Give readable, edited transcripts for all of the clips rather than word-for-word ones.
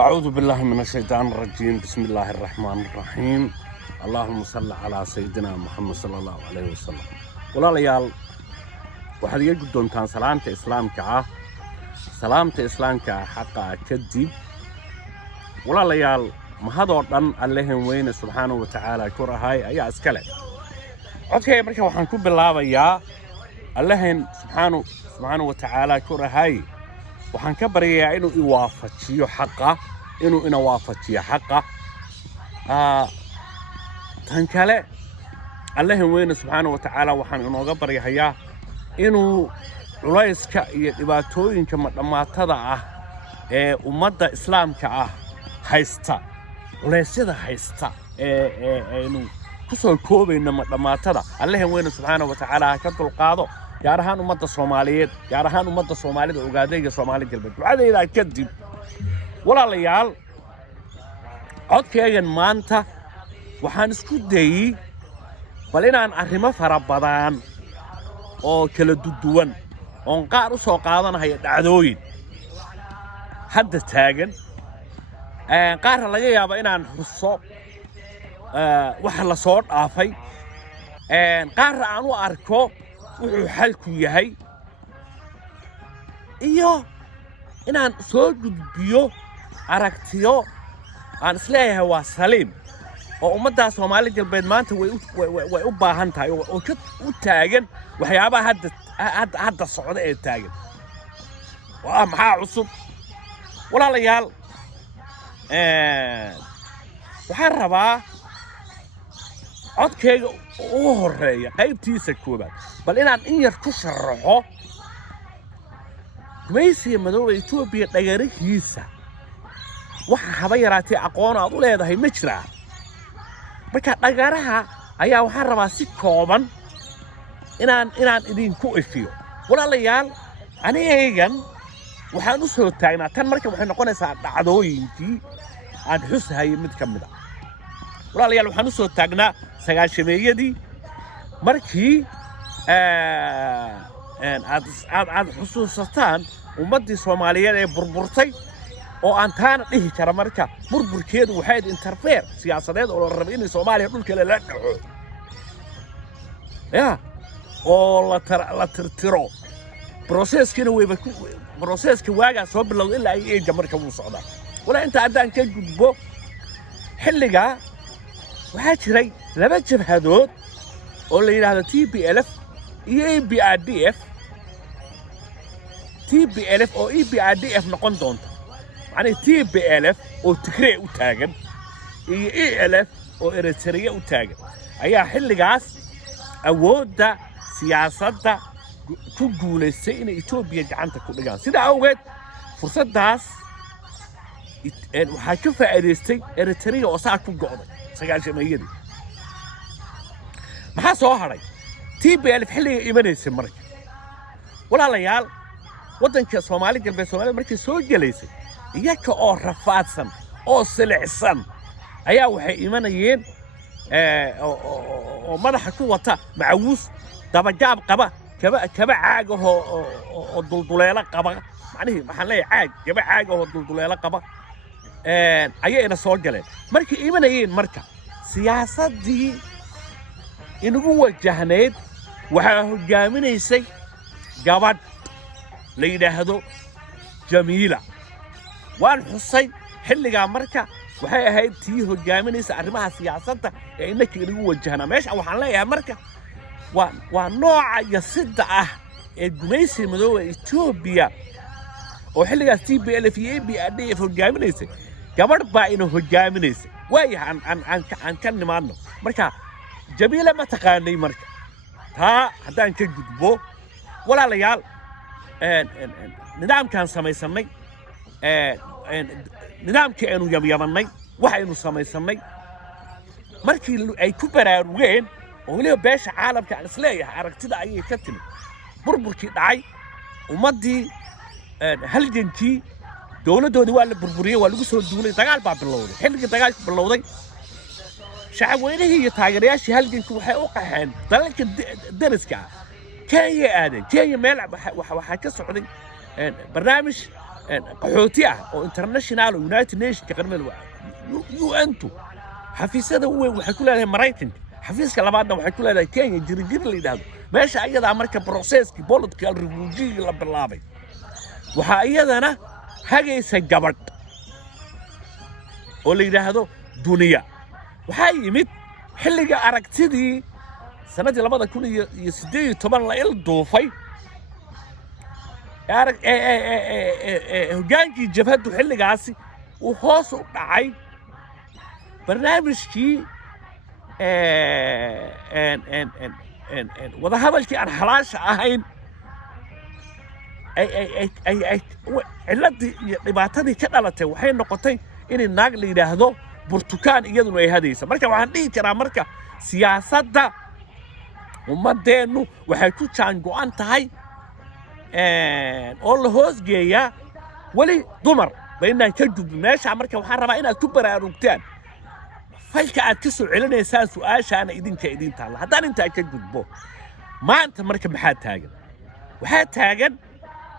أعوذ بالله من الشيطان الرجيم. بسم الله الرحمن الرحيم. اللهم صل على سيدنا محمد صلى الله عليه وسلم. ولا ليال waxaad iga guddoontaan salaamta islaamka xaqa kadib walaalayaal mahadoo dhan Allaaheen weyne subxaanahu wa ta'aala kurahay ayaa iska leh codkay markaa waxaan ku bilaabayaa Allaaheen subxaanahu wa ta'aala kurahay waxaan ka baryayaa inuu i waafajiyo xaqa inuu ina waafajiyo xaqa tan kale Allaaheen weyne subxaanahu wa ta'aala waxaan inooga baryayaa inuu culayska iyo dhibaatooyinka madhamaatada ah ee ummadda islaamka ah haysta culaysyada haysta aynu ku soo koobayno madhamaatada Allaaheen weyne subxaanahu wa ta'aala ka dulqaado gaar ahaan ummadda Soomaaliyeed gaar ahaan ummadda Soomaalida ogaadayga Soomaali galbeed ducadayda kadib walaalayaal codkaygan maanta waxaan isku dayay bal inaan arrimo fara badan oo kala duwan oo qaar u soo qaadanahay dhacdooyin hadda taagan qaar laga yaabo inaan xuso wax la soo dhaafay qaar aan u arko wuxuu xalku yahay iyo inaan soo gudbiyo aragtiyo aan isleeyahay waa saliim oo ummadda Soomaali galbeed maanta way u baahan tahay oo u taagan waxyaabaha hadda socda ee taagan waa maxaa cusub walaalayaal waxaan rabaa codkayga ugu horeeya qaybtiisa koobaad bal inaan in yar ku sharaxo gumaysiga madowga Itoobiya dhagarihiisa waxa haba yaraatay aqoon aad u leedahay ma jiraa marka dhagaraha ayaa waxaan rabaa si kooban inaan idinku ifiyo walaalayaal anigan waxaan u soo taagnaa tan marka waxay noqonaysaa dhacdooyinkii aan xusahay mid ka mid ah walaalayaal waxaan u soo taagnaa sagaashameeyadii markii aad xusuusataan ummaddii Soomaaliyeed ee burburtay oo aan taana dhihi kara marka burburkeedu waxay interfere siyaasadeed oo la rabay in Soomaaliya dhulka la dhaco oo la tirtiro processkina processka waaga soo bilowday ilaa ay eega marka uu socdaa wala inta aadaan ka gudbo xilliga waxaa jiray laba jabhadood oo la yiraahdo TPLF iyo EPRDF TPLF oo EPRDF noqon doonto يعني TPLF oo Tigray u taagan iyo ELF oo Eritrea u taagan ayaa xilligaas awoodda siyaasadda ku guuleysay in Itoobiya gacanta ku dhigaan sida awgeed fursadaas waxa ka faa'iideystay Eritrea oo saa ku go'day sagaashameeyadii maxaa soo haray TPLF xilliga imaneysay markii walaalayaal waddanka Soomaali galbeed Soomaaliya markii soo galeysay iyaga oo rafaadsan oo silicsan ayaa waxay imanayeen oo madaxa ku wata macawuus dabajaab qaba kaba caag oo dulduleela qaba macnaheedu maxaan leeyahay kaba caag oo dulduleela qaba ayayna soo galeen markii imanayeen marka siyaasadii inagu wajahneed waxa hogaaminaysay gabadh la yiraahdo Jamiila waan xusay xilliga marka waxay ahayd tii hogaaminaysa arrimaha siyaasadda ee inaka inagu wajahna meesha waxaan leeyahay marka waa nooca yasidda ah ee gumaysiga madowga Itoobiya oo xilligaas TPLF iyo EPRDF hogaaminaysay gabadh baa inuu hogaaminaysay waayahay aan ka nimaadno marka Jamiila ma taqaanay marka taa haddaan ka gudbo walaalayaal nidaamkan samaysanay nidaamkii aanu yabyabannay waxaynu samaysanay markii ay ku baraarugeen oo waliba beesha caalamka aan isleeyahay aragtida ayay ka timid burburkii dhacay ummaddii halgankii dowladdoodii waa la burburiyey waa lagu soo duulay dagaal baa bilowday xilligii dagaalku bilowday shacab weynihii iyo taageerayaashii halgankii waxay u qaxeen dalalka dariska ah Kenya aadeen Kenya meel waxaa ka socday barnaamij قحوتي أو international United Nations كقرن UN تو حفيز هذا هو وحكوا له مرايكن حفيز كلامنا وحكوا له كينيا جريجر اللي ده ماشي أيضا أمريكا بروسيس كي بولد كالريفوجي اللي باللابي وحأيضا أنا حاجة يسجبت واللي ده هذا دنيا وحي مت حلقة أركتدي سنة اللي بعد كون يسدي طبعا لا يلدوفي أرك هجانكي جبهته حلقة عسي وخاص دعي برنامج كي وده هذا الكي أنا حلاش أهين أي الذي بعتني كذا لا توحين نقطتين إن الناقل اللي هذا برتقال يدنا أي هذيسة مركب وعندي ترى مركب سياسة ده وما دينه وحيكون شانجو أنت هاي أول هوس جيا ولي ضمر بيننا كجب ماشي عمرك وحرم إنا كبر أروكتان فالك أتكسر علينا أساس وآش أنا إيدين كإيدين تعالى هذا أنت كجب بو ما أنت مركب حاد تاجن وحاد تاجن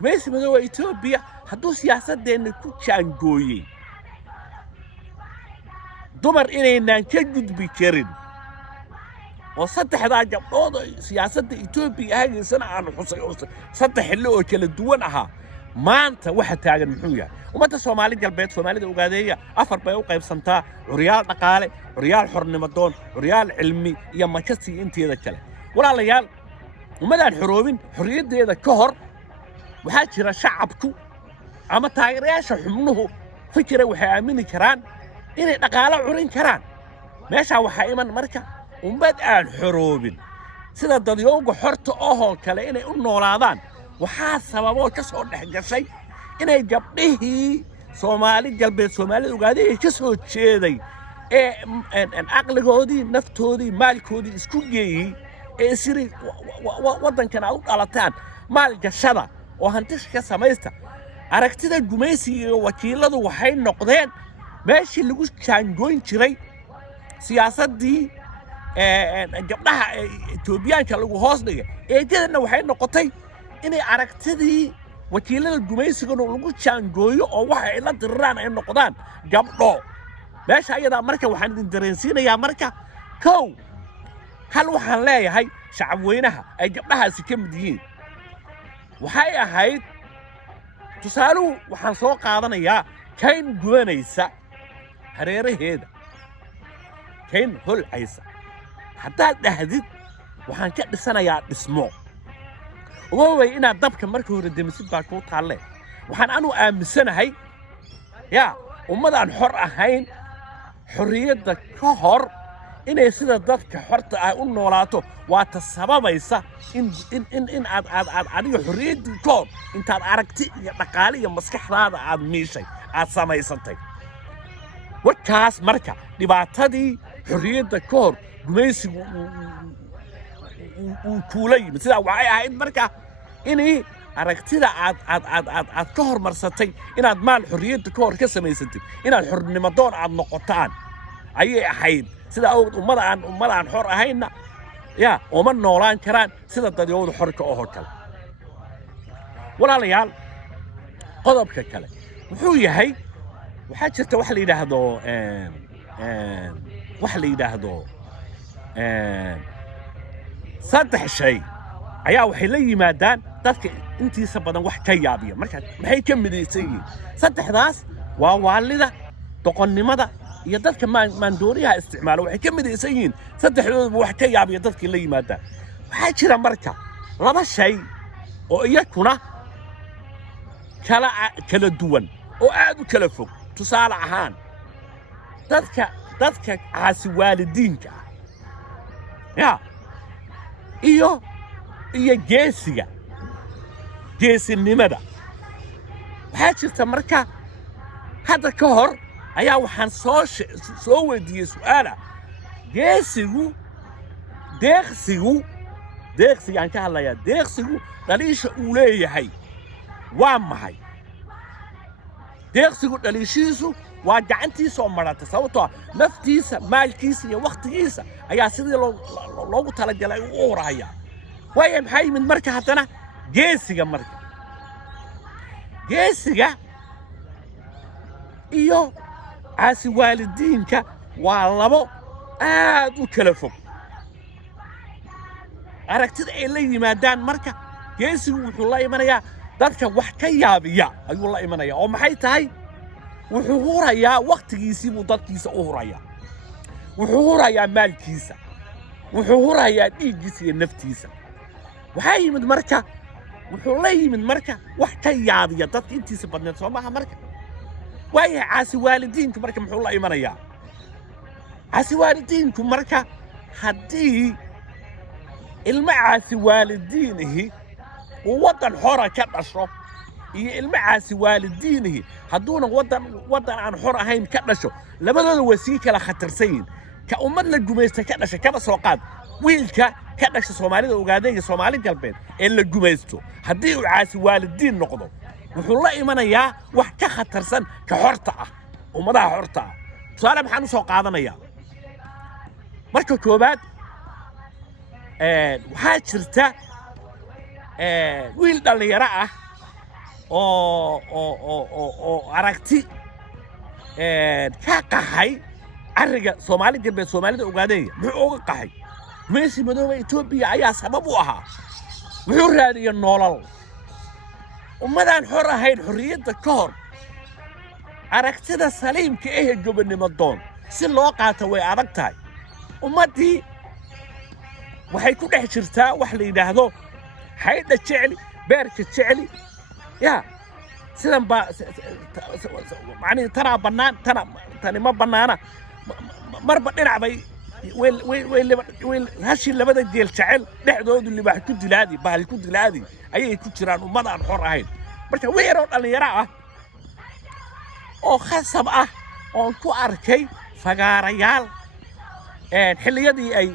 بس من هو إثيوبيا هدو سياسة دين كوتشان جوي دمر إننا كجد بكرين وصدق هذا جبض سياسة إثيوبيا هاي سنة عن حصي صدق حلو كل الدول ما أنت واحد تاجن محويا وما أنت سومالي جلبيت سومالي وقادية أفر بيوقع بسنتا وريال نقالة وريال حرن مدون وريال علمي يا ما كسي أنت هذا الكلام ولا ريال وماذا الحروبين حرية هذا كهر وحاجر شعبكو أما تايرياش حمنه فكرة وحامين كران إن نقالة عرين كران ماشى وحايمان مركا ومبدأ الحروبين سيدا داديوغو حرت أهو كلا إني النولادان وحاس سببو كسو نحجر شيء إني جبنيه سومالي جلبي سومالي وقاديه كسو تشيدي إن أقلقودي نفتودي مالكودي اسكوجي سيري ودن كان عود على مال جشدا وهنتش كسميستا aragtida gumaysiga wakiiladu waxay noqdeen meeshii lagu jaangoyn jiray siyaasadii gabdhaha Itoobiyaanka lagu hoos dhigay eedana waxay noqotay inay aragtidii wakiilada gumaysiga lagu jaangooyo oo waxa ay la dirraan ay noqdaan gabdho meesha ayada marka waxaan idin dareensiinayaa marka kow hal waxaan leeyahay shacab weynaha ay gabdhahaasi ka mid yihiin waxay ahayd tusaaluhu waxaan soo qaadanayaa kayn gubanaysa hareeraheeda kayn holcaysa haddaad dhahdid waxaan ka dhisanayaa dhismo ogooway inaad dabka marka hore demisid baa kuu taalle waxaan anu aaminsanahay yaa ummadaan xor ahayn xorriyadda ka hor inay sida dadka xorta ah u noolaato waa ta sababaysa in aad adiga xorriyaddii koor intaad aragti iyo dhaqaale iyo maskaxdaada aad miishay aad samaysantay warkaas marka dhibaatadii xorriyadda ka hor gumaysigu uu kuula yimid sidaa waxay ahayd marka inay aragtida aad ka hormarsatay inaad maal xorriyadda ka hor ka samaysatid inaad xornimo doon aad noqotaan ayay ahayd sida ummadaan xor ahayna yaa uma noolaan karaan sida dadweynuhu xorka oo kale walaalayaal qodobka kale wuxuu yahay waxa jirta wax la yiraahdo saddex shay ayaa waxay la yimaadaan dadka intiisa badan wax ka yaabiya marka maxay ka midaysan yihiin saddexdaas waa waalida doqonnimada iyo dadka maandooriyaha isticmaalo waxay ka midaysan yihiin saddexdooduba wax ka yaabiya dadkii la yimaadaan waxaa jira marka laba shay oo iyakuna kala duwan oo aad u kala fog tusaale ahaan dadka caasi waalidiinka yaa iyo geesinimada waxaa jirta marka hadda ka hor ayaa waxaan soo weydiiyey su'aala deeqsigaan ka hadlayaa deeqsigu dhaliisha uu leeyahay waa maxay deeqsigu dhaliishiisu waa gacantiisa oo marata sababtoo naftiisa maalkiisa iyo waqtigiisa ayaa sidii loogu talagalay u urahaya waayo maxay yimid marka haddana geesiga iyo caasi waalidiinka waa labo aad u kala fog aragtida ay la yimaadaan marka geesigu wuxuu la imanayaa dadka wax ka yaabiya ayuu la imanayaa oo maxay tahay wuxuu hurayaa waqtigiisii buu dadkiisa u hurayaa wuxuu hurayaa maalkiisa wuxuu hurayaa dhiiggiisa iyo naftiisa waxaa yimid marka wuxuu la yimid marka wax ka yaabiya dadka intiisa badneed soo maaha marka waayahay caasi waalidiinku marka muxuu la imanayaa caasi waalidiinku marka haddii ilma caasi waalidiinihi uu waddan xora ka dhasho iyo ilma caasi waalidiinihi hadduuna waddan aan xor ahayn ka dhasho labadooda waa sii kala khatarsan yihiin ka ummad la gumaysta ka dhasha kaba soo qaad wiilka ka dhasha soomaalida ogaadeen iyo soomaali galbeed ee la gumaysto haddii uu caasi waalidiin noqdo wuxuu la imanayaa wax ka khatarsan ka xorta ah ummadaha xorta ah tusaale maxaan u soo qaadanayaa marka koobaad waxaa jirta wiil dhallinyaro ah oo aragti ka qaxay arriga soomaali galbeed soomaalida ogaadeen muxuu uga qaxay meeshii madooba Itoobiya ayaa sabab u ahaa wuxuu raadiyay nolol ummadaan xor ahayn xorriyadda ka hor aragtida saliimka ee gobonnimo doon si loo qaato way adag tahay ummadii waxay ku dhex jirtaa wax la yiraahdo haydha jecli beerka jecli ya sidan ba macni tana banaan tani ma banaana marba dhinac bay weel hashi labada jeel jecel dhexdoodu libaax ku dilaadi bahal ku dilaadi ayay ku jiraan ummadaan xor ahayn marka weero dhalinyaro ah oo khasab ah oo ku arkay fagaarayaal xilliyadii ay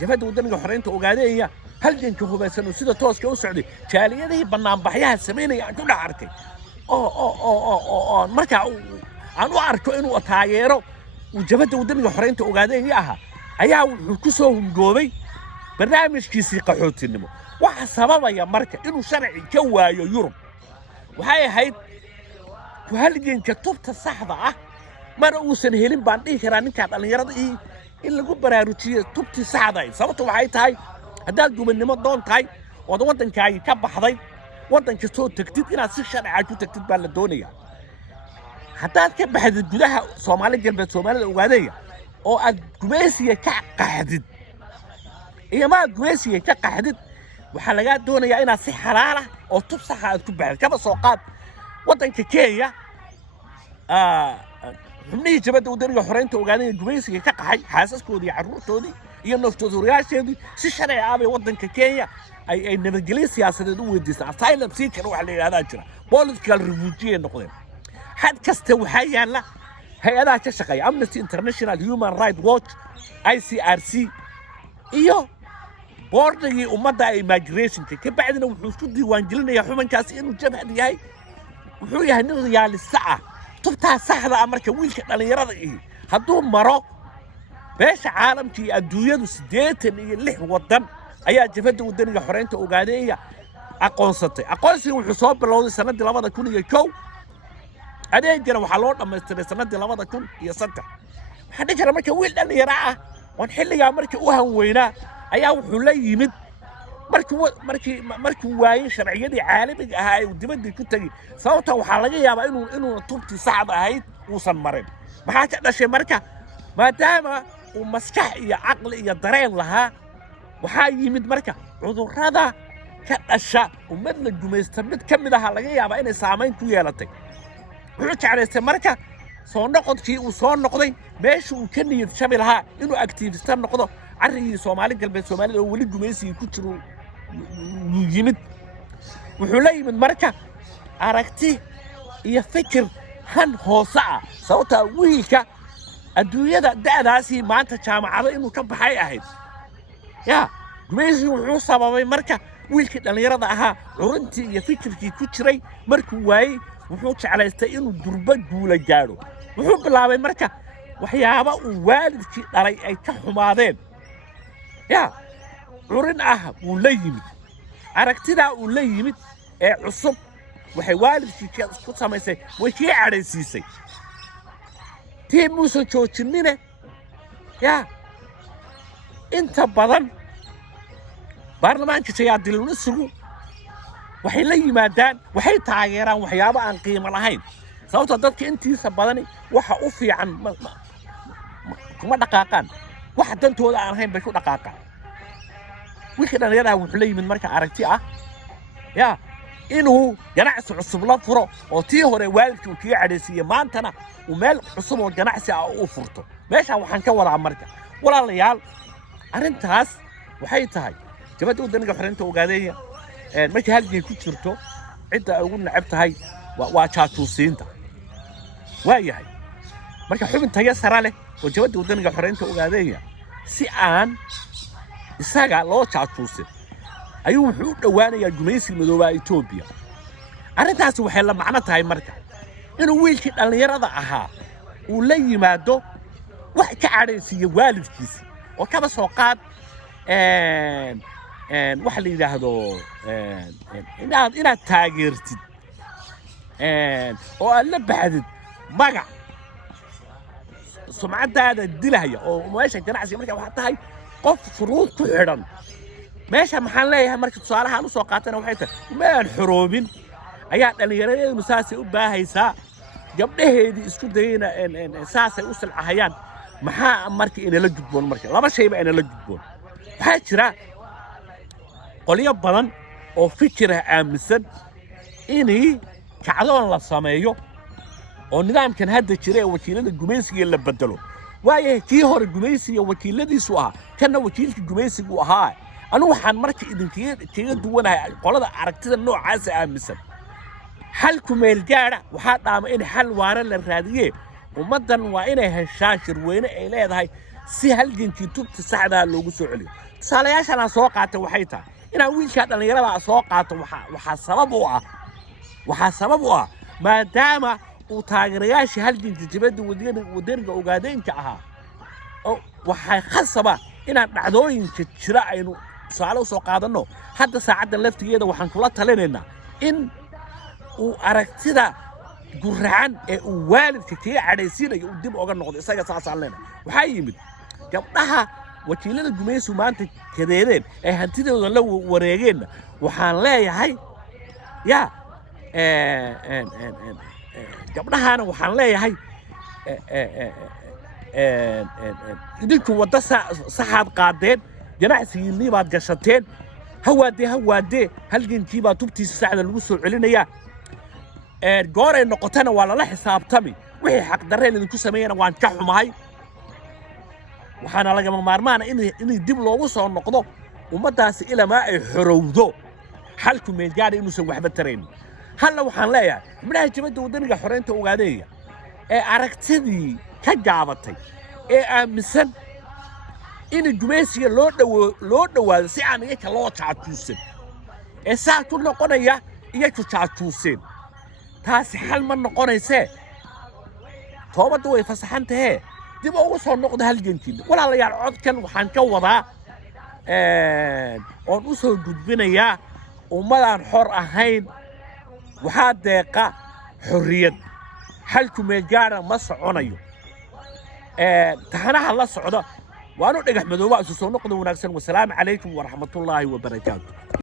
jabhadda waddanka xoreynta ogaadeenaya halganka hubaysan sida tooska u socday jaaliyadii banaanbaxyaha sameynaya aan ku dhex arkay oo marka aan u arko inuu taageero jabhadda waddanka xoreynta ogaadeenaya aha ayaa wuxuu ku soo hungoobay barnaamijkiisii qaxootinimo waxa sababaya marka inuu sharci ka waayo Yurub waxay ahayd ku halganka tubta saxda ah mar uusan helin baan dhihi karaa ninka dhalinyarada in lagu baraarujiyo tubti saxda ah sababtu waxay tahay haddaad gobonnimo doon tahay oo waddankaaga ka baxday waddanka soo tagtid inaad si sharci ku tagtid baa la doonayaa haddaad ka baxdid gudaha Soomaali galbeed Soomaalida ogaadaya oo aad gumaysiga ka qaxdid iyo ma gumaysiga ka qaxdid waxa laga doonayaa inaad si xalaal ah oo tub sax ah ku baxdo kaba soo qaad waddanka Kenya xubnihii jabhadda waddanka xoreynta ogaadeen gumaysiga ka qaxay xaasaskoodii iyo carruurtoodii iyo naftooduuriyaasheedii si sharci ah bay waddanka Kenya ay nabadgelyo siyaasadeed u weydiisay asylum seeker waxa la yiraahdaa jira political refugee noqdeen had kasta waxaa yaala hay'adaha ka shaqeeya Amnesty International Human Rights Watch ICRC iyo boardingii ummadda ay migrationka ka bacdina wuxuu isku diiwaangelinayaa xubankaasi inuu jabhad yahay wuxuu yahay nin riyaalista ah tubtaa saxda ah marka wiilka dhalinyarada hadduu maro beesha caalamka iyo adduunyadu 86 waddan ayaa jabhadda waddanka xoreynta ogaadeenaya aqoonsatay aqoonsiga wuxuu soo bilowday sanadii 2001 adeegana waxaa loo dhammaystiray sanadii 2003 waxaa dhici kara marka wiil dhalinyaro ah oo xilligaa markii u hanweynaa ayaa wuxuu la yimid markii waayay sharciyadii caalamiga ahaa ee dibadda ku tagay sababta waxaa laga yaabaa inuu tubti saxda ahayd uusan marin maxaa ka dhashay marka maadaama uu maskax iyo caqli iyo dareen lahaa waxaa yimid marka cudurrada ka dhasha ummad la gumaysta mid ka mid ah laga yaabaa inay saameyn ku yeelatay wuxuu jeclaystay marka soo noqodkii uu soo noqday meesha uu ka niyad shabi lahaa inuu activist noqdo arrigii Soomaali galbeed Soomaalida oo wali gumaysiga ku jiro yimid wuxuu la yimid marka aragti iyo fikir han hoose ah sababta wiilka adduunyada da'daasi maanta jaamacada inuu ka baxay ahayd ya gumaysigu wuxuu sababay marka wiilkii dhalinyarada ahaa curuntii iyo fikirkii ku jiray markuu waayay wuxuu jeclaystay inuu durba guula gaaro wuxuu bilaabay marka waxyaabo uu waalidkii dhalay ay ka xumaadeen ya curin ah uu la yimid aragtidaa uu la yimid ee cusub waxay waalidkii ku samaysay way kii cadhaysiisay tii muusan joojinine yaa inta badan baarlamaanka shayaadiin isugu waxay la yimaadaan waxay taageeraan waxyaabo aan qiimo lahayn sababtoo dadka intiisa badani waxa u fiican kuma dhaqaaqaan waxa dantooda aan ahayn bay ku dhaqaaqaan wixii dhalinyarada wuxuu la yimid marka aragti ah yaa inuu ganacsi cusub la furo oo tii hore waalidkii kaga cadhaysiiyey maantana uu meel cusub oo ganacsi ah u furto meeshaan waxaan ka wadaa marka walaalayaal arrintaas waxay tahay jabadda waddanka xoreynta ogaadeeya markii halkii ku jirto cidda ay ugu necab tahay waa jaajuusiinta waayahay marka xubin tayo sare leh oo jabadda waddanka xoreynta ogaadeeya si aan isaga loo jaajuusin ayuu wuxuu u dhowaanayaa gumaysiga madoobaha Itoobiya arrintaas waxay la macno tahay marka inuu wiilkii dhalinyarada ahaa uu la yimaado wax ka cadhaysiiya waalidkiisa oo kaba soo qaad waxa la yiraahdo inaad taageertid oo aad la baxdid magac sumcadaada dilaya oo meesha ganacsiga marka waxa tahay qof shuruud ku xidhan meesha maxaan leeyahay marka tusaalahaan u soo qaatana waxay tahay ma aan xoroobin ayaa dhalinyarada saasay u baahaysaa gabdhaheedii isku dayayna saasay u silcahayaan maxaa marka inala gudboon marka laba shayba inala gudboon waxaa jira qoliyo badan oo fikir aaminsan inay kacdoon la sameeyo oo nidaamkan hadda jira ee wakiilada gumaysiga la bedelo waaye kii hore gumaysiga wakiiladiisu ahaa kana wakiilka gumaysigu ahaa anu waxaan marka idinkaga duwanahay qolada aragtida noocaas aaminsan halku meel gaara waxa dhaama in hal waara la raadiye ummadan waa inay heshaa shirweyne ay leedahay si halgankii tubta saxda loogu soo celiyo tusaalayaashan soo qaatay waxay tahay inaan wiilka dhalinyarada soo qaato waxa sabab u ah maadaama uu taageerayaasha halganka jabadda waddanka ogaadeynka ahaa oo waxay khasaba inaan dhacdooyinka jira aynu su'aalo soo qaadano hadda saacadda laftigeeda waxaan kula talinaynaa in uu aragtida guraan ee uu waalidka kaga cadhaysiinayo uu dib uga noqdo isaga saasaan leenahay waxaa yimid gabdhaha wakiilada gumaysigu maanta kadeedeen ee hantidooda la wareegeen waxaan leeyahay yaa gabdhahana waxaan leeyahay idinku wadda saxaad qaadeen ganacsigiinii baad gashateen hawaadee halgankii baa tubtiisa saxda lagu soo celinayaa gooray noqotana waa lala xisaabtami wixii xaq darreen idinku sameeyana waan ka xumahay waxaana lagama maarmaana in dib loogu soo noqdo ummadaasi ilaa ay xorowdo halku meel gaar inuusan waxba tarayn halla waxaan leeyahay midhaha jabadda waddanka xoreynta ogaadeeya ee aragtidii ka gaabatay ee aaminsan in gumaysiga loo dhawaado si aan iyaga loo jaajuusin ee saa ku noqonaya iyaga jaajuusin taasi xal ma noqonaysee toobadda way fasaxan tahay dib ugu soo noqdo halgankiina walaalayaal codkan waxaan ka wadaa oon u soo gudbinayaa ummadaan xor ahayn waxaa deeqa xorriyad halku meel gaara ma soconayo taxanaha la socda waanu dhagax madooba isu soo noqdo wanaagsan wasalaamu calaykum waraxmatullaahi wabarakaatuh